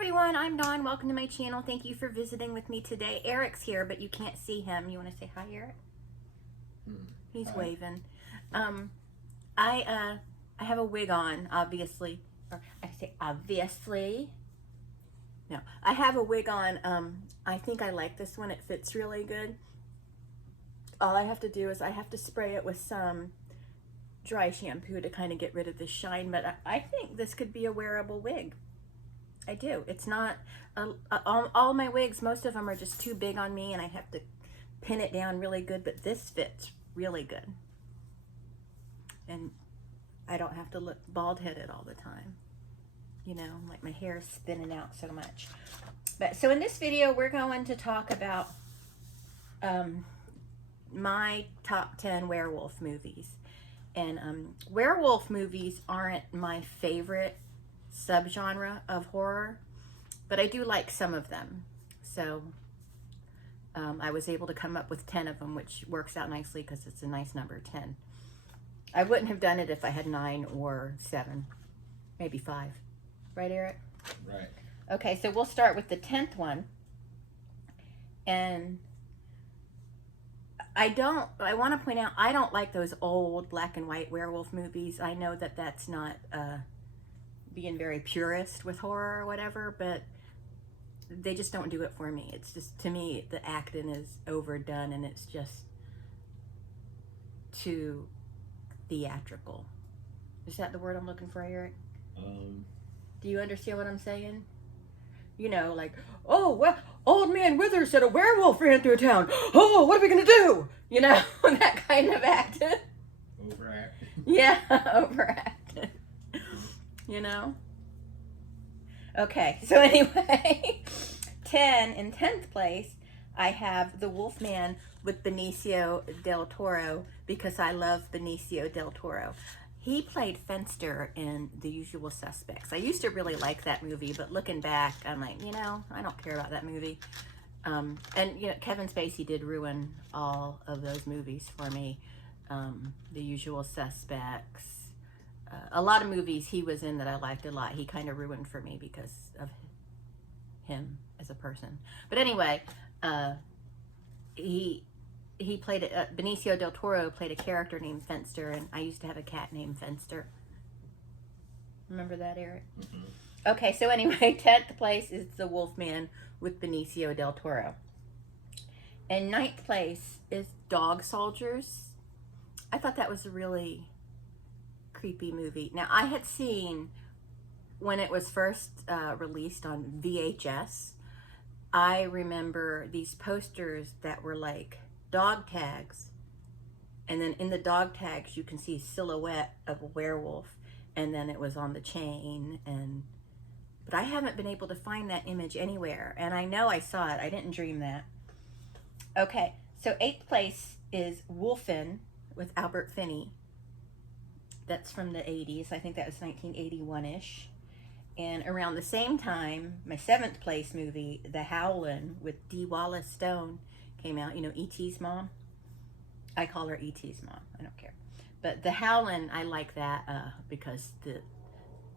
everyone, I'm Dawn. Welcome to my channel. Thank you for visiting with me today. Eric's here, but you can't see him. You want to say hi, Eric? He's Hi. waving. I have a wig on, obviously. Or I say obviously. No, I have a wig on. I think I like this one. It fits really good. All I have to do is I have to spray it with some dry shampoo to kind of get rid of the shine, but I think this could be a wearable wig. I do. It's not, all my wigs, most of them are just too big on me and I have to pin it down really good, but this fits really good. And I don't have to look bald-headed all the time. You know, like my hair is thinning out so much. But so in this video, we're going to talk about my top 10 werewolf movies. And werewolf movies aren't my favorite subgenre of horror, but I do like some of them. So I was able to come up with 10 of them, which works out nicely because it's a nice number, 10. I wouldn't have done it if I had 9 or 7, maybe 5. Right, Eric? Right. Okay, so we'll start with the 10th one. And I want to point out, I don't like those old black and white werewolf movies. I know that that's not being very purist with horror or whatever, but they just don't do it for me. It's just, to me, the acting is overdone and it's just too theatrical. Is that the word I'm looking for, Eric? Do you understand what I'm saying? You know, like, oh, well, old man Withers said a werewolf ran through town. Oh, what are we gonna do? You know, that kind of acting. Overacting. Yeah, overacting. You know? Okay, so anyway, 10, in 10th place, I have The Wolfman with Benicio del Toro, because I love Benicio del Toro. He played Fenster in The Usual Suspects. I used to really like that movie, but looking back, I'm like, you know, I don't care about that movie. And, you know, Kevin Spacey did ruin all of those movies for me. The Usual Suspects. A lot of movies he was in that I liked a lot, he kind of ruined for me because of him as a person. But anyway, he played, Benicio del Toro played a character named Fenster, and I used to have a cat named Fenster. Remember that, Eric? Mm-hmm. Okay, so anyway, 10th place is The Wolfman with Benicio del Toro. And 9th place is Dog Soldiers. I thought that was a really creepy movie. Now, I had seen, when it was first released on VHS, I remember these posters that were like dog tags, and then in the dog tags you can see silhouette of a werewolf, and then it was on the chain. And but I haven't been able to find that image anywhere, and I know I saw it. I didn't dream that. Okay, so 8th place is Wolfen with Albert Finney. That's from the 80s. I think that was 1981-ish. And around the same time, my 7th place movie, The Howlin' with Dee Wallace Stone, came out. You know, E.T.'s mom? I call her E.T.'s mom. I don't care. But The Howlin', I like that because the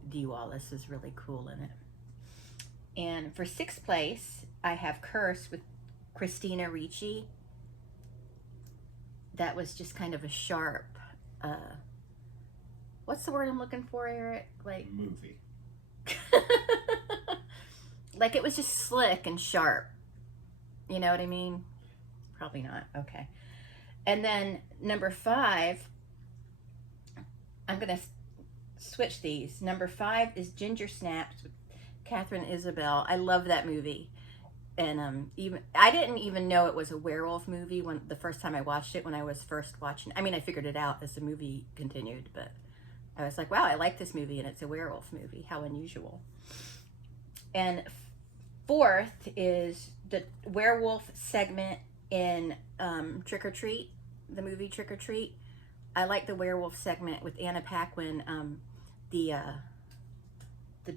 Dee Wallace is really cool in it. And for 6th place, I have Curse with Christina Ricci. That was just kind of a sharp, what's the word I'm looking for, Eric? Like Movie. Like it was just slick and sharp. You know what I mean? Probably not. Okay. And then number 5, I'm going to switch these. Number 5 is Ginger Snaps with Catherine Isabel. I love that movie. And even I didn't even know it was a werewolf movie when the first time I watched it, when I was first watching. I mean, I figured it out as the movie continued, but I was like, wow, I like this movie and it's a werewolf movie. How unusual. And 4th is the werewolf segment in Trick or Treat, the movie Trick or Treat. I like the werewolf segment with Anna Paquin. The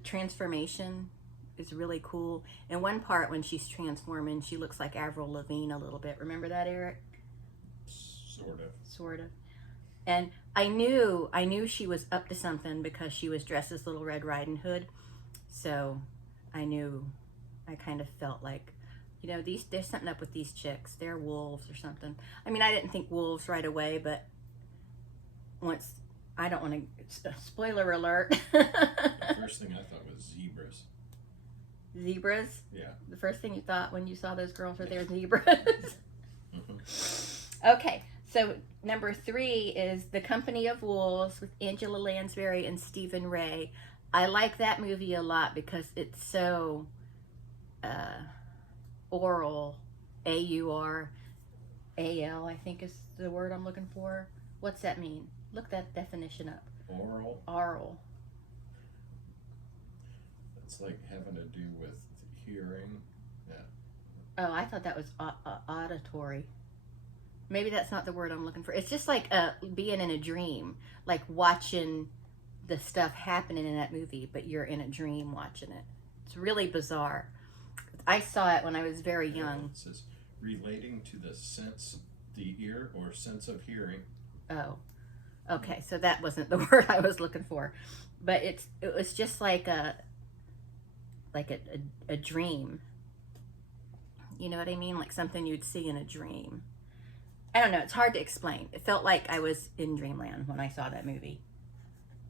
transformation is really cool. In one part when she's transforming, she looks like Avril Lavigne a little bit. Remember that, Eric? Sort of. And I knew she was up to something because she was dressed as Little Red Riding Hood. So I knew, I kind of felt like, you know, there's something up with these chicks. They're wolves or something. I mean, I didn't think wolves right away, but once, I don't want to, spoiler alert. The first thing I thought was zebras. Zebras? Yeah. The first thing you thought when you saw those girls were their zebras? Mm-hmm. Okay, so number 3 is The Company of Wolves with Angela Lansbury and Stephen Ray. I like that movie a lot because it's so oral, A-U-R-A-L, I think is the word I'm looking for. What's that mean? Look that definition up. Oral? Oral. It's like having to do with hearing. Yeah. Oh, I thought that was auditory. Maybe that's not the word I'm looking for. It's just like being in a dream, like watching the stuff happening in that movie, but you're in a dream watching it. It's really bizarre. I saw it when I was very young. It says relating to the sense, the ear or sense of hearing. Oh, okay. So that wasn't the word I was looking for, but it was just like a dream. You know what I mean? Like something you'd see in a dream. I don't know. It's hard to explain. It felt like I was in dreamland when I saw that movie.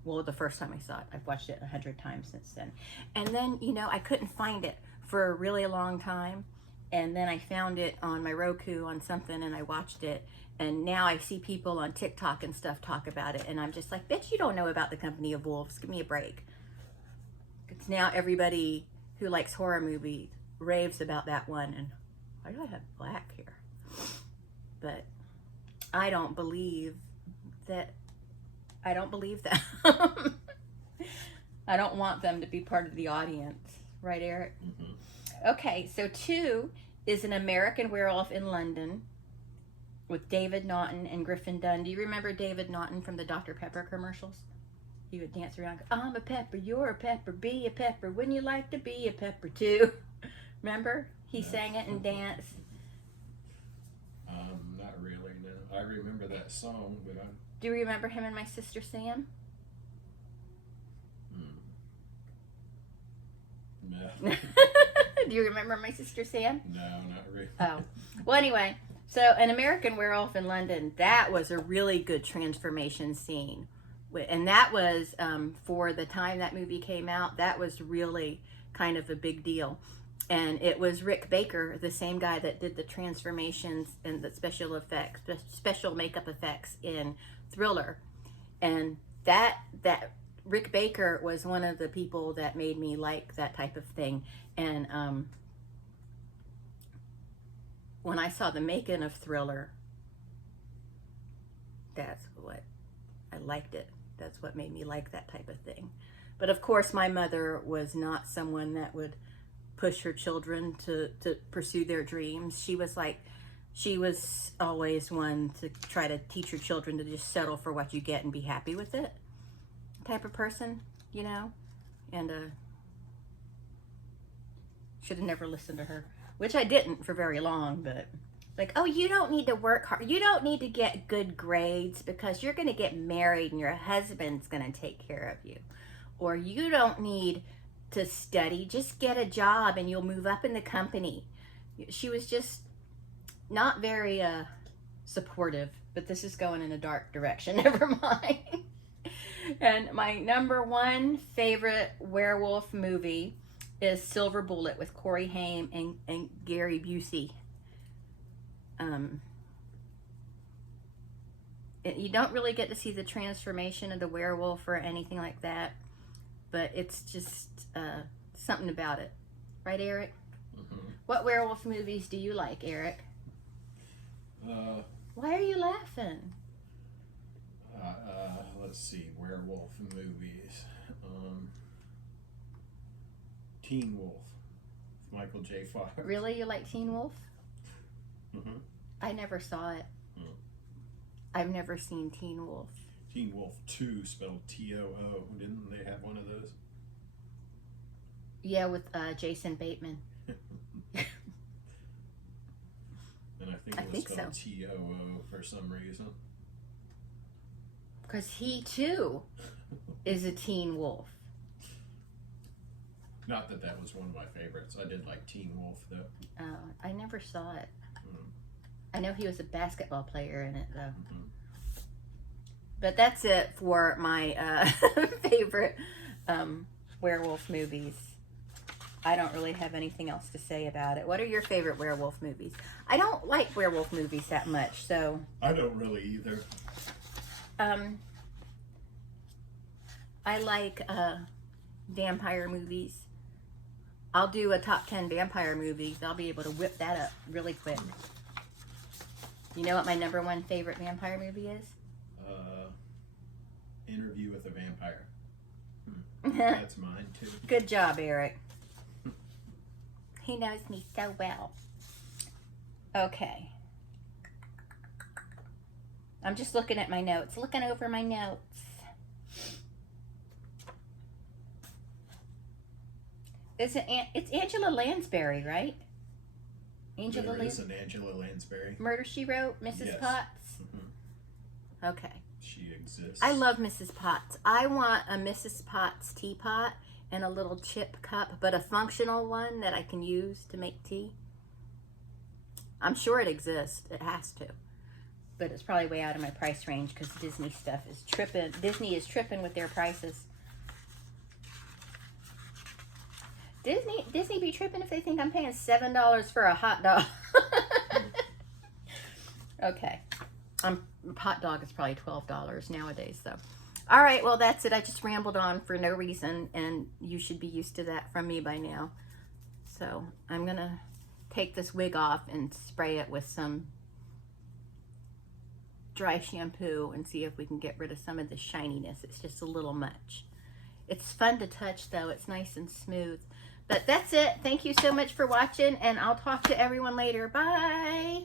Well, the first time I saw it. I've watched it 100 times since then. And then, you know, I couldn't find it for a really long time. And then I found it on my Roku on something and I watched it. And now I see people on TikTok and stuff talk about it. And I'm just like, bitch, you don't know about The Company of Wolves. Give me a break. It's now everybody who likes horror movies raves about that one. And why do I have black here? But I don't believe that. I don't believe that. I don't want them to be part of the audience. Right, Eric? Mm-hmm. Okay, so 2 is An American Werewolf in London with David Naughton and Griffin Dunn. Do you remember David Naughton from the Dr. Pepper commercials? He would dance around. I'm a pepper, you're a pepper, be a pepper. Wouldn't you like to be a pepper too? Remember? He sang it and danced. Not really, no. I remember that song, but I... Do you remember him and My Sister Sam? No. Do you remember My Sister Sam? No, not really. Oh. Well, anyway, so An American Werewolf in London, that was a really good transformation scene. And that was, for the time that movie came out, that was really kind of a big deal. And it was Rick Baker, the same guy that did the transformations and the special effects, the special makeup effects in Thriller. And that Rick Baker was one of the people that made me like that type of thing. And when I saw the making of Thriller, that's what I liked it. That's what made me like that type of thing. But of course, my mother was not someone that would push her children to pursue their dreams. She was always one to try to teach her children to just settle for what you get and be happy with it type of person, you know. And should have never listened to her, which I didn't for very long. But like, oh, you don't need to work hard, you don't need to get good grades because you're going to get married and your husband's going to take care of you, or you don't need to study, just get a job and you'll move up in the company. She was just not very supportive, but this is going in a dark direction. Never mind. And my number 1 favorite werewolf movie is Silver Bullet with Corey Haim and Gary Busey. You don't really get to see the transformation of the werewolf or anything like that, but it's just something about it. Right, Eric? Mm-hmm. What werewolf movies do you like, Eric? Why are you laughing? Let's see, werewolf movies. Teen Wolf, Michael J. Fox. Really, you like Teen Wolf? Mm-hmm. I never saw it. Mm. I've never seen Teen Wolf. Teen Wolf 2, spelled T-O-O. Didn't they have one of those? Yeah, with Jason Bateman. And I think it was spelled so. T-O-O for some reason. Because he, too, is a teen wolf. Not that that was one of my favorites. I did like Teen Wolf though. I never saw it. Mm. I know he was a basketball player in it though. Mm-hmm. But that's it for my favorite werewolf movies. I don't really have anything else to say about it. What are your favorite werewolf movies? I don't like werewolf movies that much, so. I don't really either. I like vampire movies. I'll do a top 10 vampire movies. I'll be able to whip that up really quick. You know what my number one favorite vampire movie is? Interview with a Vampire. That's mine too. Good job, Eric. He knows me so well. Okay. I'm just looking at my notes, looking over my notes. It's Angela Lansbury, right? There is an Angela Lansbury. Murder, She Wrote, Mrs. Yes. Potts. Mm-hmm. Okay. She exists. I love Mrs. Potts. I want a Mrs. Potts teapot and a little chip cup, but a functional one that I can use to make tea. I'm sure it exists. It has to. But it's probably way out of my price range because Disney stuff is tripping. Disney is tripping with their prices. Disney be tripping if they think I'm paying $7 for a hot dog. Okay. Hot dog is probably $12 nowadays, though. All right, well, that's it. I just rambled on for no reason, and you should be used to that from me by now. So I'm going to take this wig off and spray it with some dry shampoo and see if we can get rid of some of the shininess. It's just a little much. It's fun to touch, though. It's nice and smooth. But that's it. Thank you so much for watching, and I'll talk to everyone later. Bye.